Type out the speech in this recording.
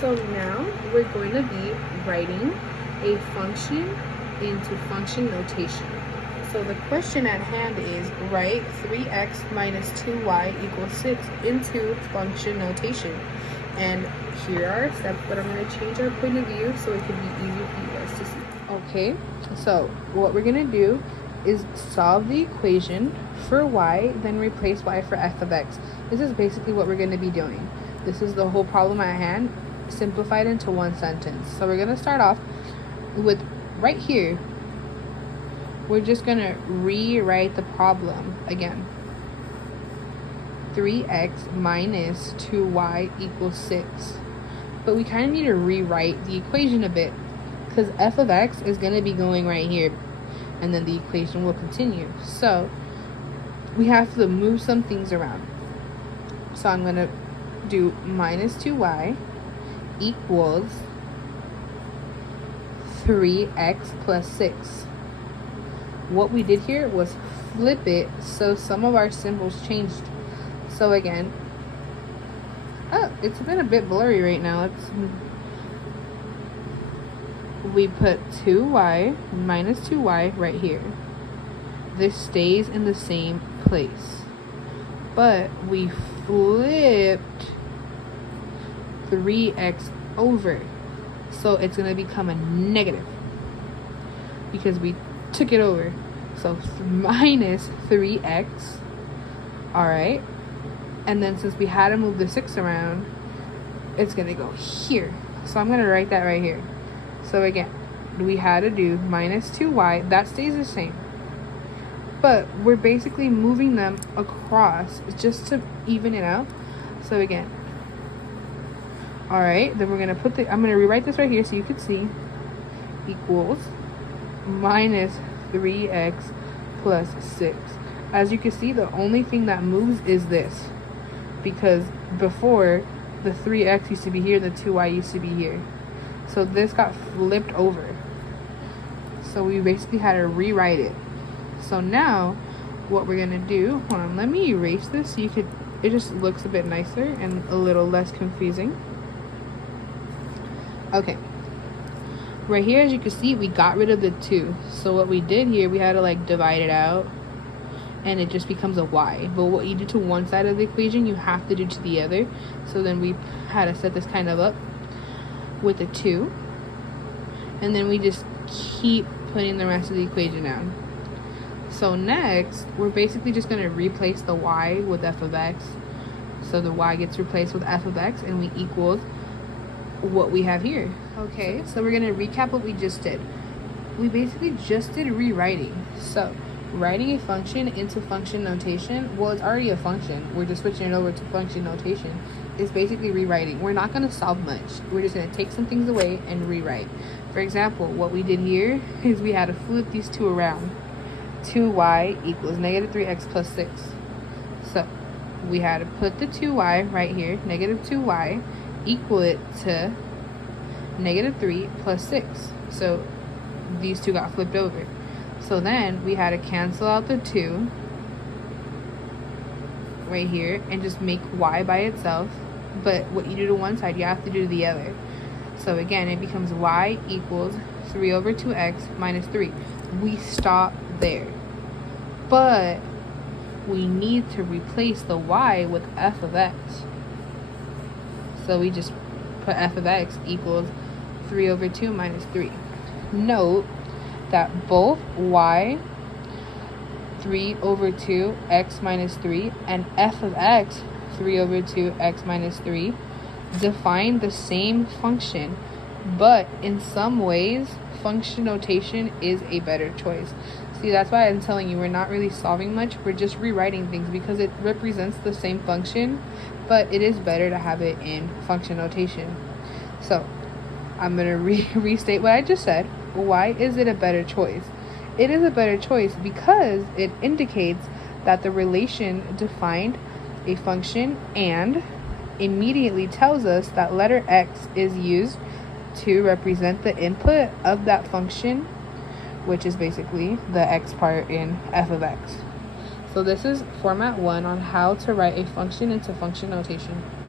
So now we're going to be writing a function into function notation. So the question at hand is write 3x minus 2y equals 6 into function notation. And here are our steps, but I'm going to change our point of view so it can be easier for you guys to see. Okay, so what we're going to do is solve the equation for y, then replace y for f of x. This is basically what we're going to be doing. This is the whole problem at hand, simplified into one sentence. So we're going to start off with right here. We're just going to rewrite the problem again. 3x minus 2y equals 6. But we kind of need to rewrite the equation a bit because f of x is going to be going right here. And then the equation will continue. So we have to move some things around. So I'm going to do minus 2y equals 3x plus 6. What we did here was flip it so some of our symbols changed. So again, it's been a bit blurry right now. We put 2y minus 2y right here. This stays in the same place. But we flipped 3x over. So it's going to become a negative because we took it over. So minus 3x. Alright. And then since we had to move the 6 around, it's going to go here. So I'm going to write that right here. So again, we had to do minus 2y. That stays the same. But we're basically moving them across just to even it out. So again. Alright, then we're going to put I'm going to rewrite this right here so you can see. Equals minus 3x plus 6. As you can see, the only thing that moves is this. Because before, the 3x used to be here, the 2y used to be here. So this got flipped over. So we basically had to rewrite it. So now, what we're going to do, hold on, let me erase this so it just looks a bit nicer and a little less confusing. Okay. Right here, as you can see, we got rid of the 2. So what we did here, we had to divide it out. And it just becomes a y. But what you do to one side of the equation, you have to do to the other. So then we had to set this kind of up with a 2. And then we just keep putting the rest of the equation down. So next, we're basically just going to replace the y with f of x. So the y gets replaced with f of x, and we equals what we have here. Okay, so we're going to recap what we just did. We basically just did rewriting. So writing a function into function notation, well, it's already a function. We're just switching it over to function notation. It's basically rewriting. We're not going to solve much. We're just going to take some things away and rewrite. For example, what we did here is we had to flip these 2 around. 2y equals negative 3x plus 6. So we had to put the 2y right here, negative 2y, equal it to negative 3 plus 6. So these 2 got flipped over. So then we had to cancel out the 2 right here and just make y by itself. But what you do to one side, you have to do to the other. So again, it becomes y equals 3 over 2x minus 3. We stop there. But we need to replace the y with f of x. So we just put f of x equals 3 over 2 minus 3. Note that both y 3 over 2 x minus 3 and f of x 3 over 2 x minus 3 define the same function, but in some ways function notation is a better choice. See, that's why I'm telling you we're not really solving much, we're just rewriting things because it represents the same function, but it is better to have it in function notation. So I'm going to restate what I just said. Why is it a better choice? It is a better choice because it indicates that the relation defined a function and immediately tells us that letter x is used to represent the input of that function, which is basically the x part in f of x. So this is format 1 on how to write a function into function notation.